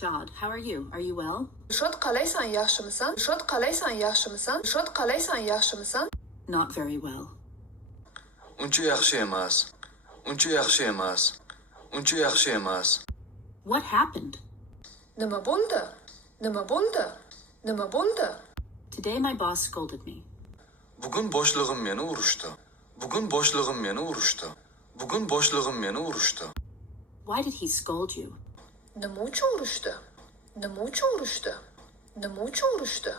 Jod, how are you? Are you well? Dilshod, qalaysan, yaxshimisan? Dilshod, qalaysan, yaxshimisan? Dilshod, qalaysan, yaxshimisan? Not very well. Uncha yaxshi emas. Uncha yaxshi emas. Uncha yaxshi emas. What happened? Nima bo'ldi? Nima bo'ldi? Nima bo'ldi? Today my boss scolded me. Bugun boshlig'im meni urishdi. Bugun boshlig'im meni urishdi. Bugun boshlig'im meni urishdi. Why did he scold you? Nima uchun urishdi? Nima uchun urishdi? Nima uchun urishdi?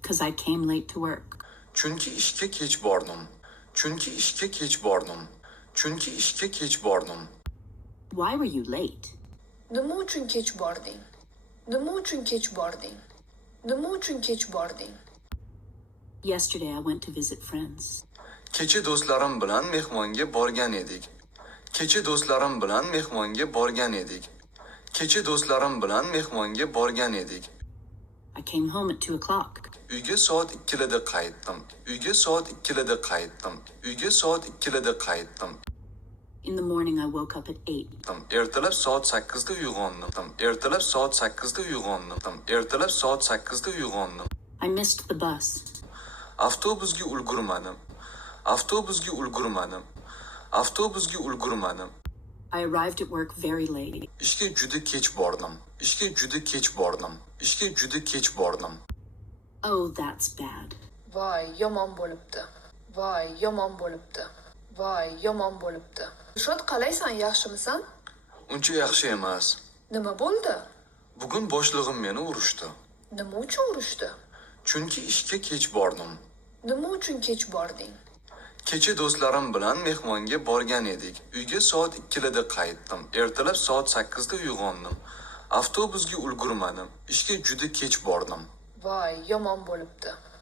Because I came late to work. Chunki ishga kech bordim. Chunki ishga kech bordim. Chunki ishga kech bordim. Why were you late? Nima uchun kech bording? Nima uchun kech bording? Nima uchun kech bording? Yesterday I went to visit friends. Kecha do'stlarim bilan mehmonga borgan edik. Kecha do'stlarim bilan mehmonga borgan edik. Kecha do'stlarim bilan mehmonga borgan edik. I came home at 2 o'clock. Uyga soat 2da qaytdim. Uyga soat 2da qaytdim. Uyga soat 2da qaytdim. In the morning I woke up at 8. Ertalab soat 8da uyg'ondim. Ertalab soat 8da uyg'ondim. Ertalab soat 8da uyg'ondim. I missed the bus. Avtobusga ulgurmadim. Avtobusga ulgurmadim. Avtobusga ulgurmadim. I arrived at work very late. Ishga juda kech bordim. Ishga juda kech bordim. Ishga juda kech bordim. Oh, that's bad. Voy, yomon bo'libdi. Voy, yomon bo'libdi. Voy, yomon bo'libdi. Dilshod, qalaysan, yaxshimisan? Uncha yaxshi emas. Nima bo'ldi? Bugun boshlig'im meni urishdi. Nima uchun urishdi? Chunki ishga kech bordim. Nima uchun kech bording? Kecha do'stlarim bilan mehmonga borgan edik. Uyga soat 2da qaytdim. Ertalab soat 8da uyg'ondim. Avtobusga ulgurmadim. Ishga juda kech bordim. Voy, yomon bo'libdi.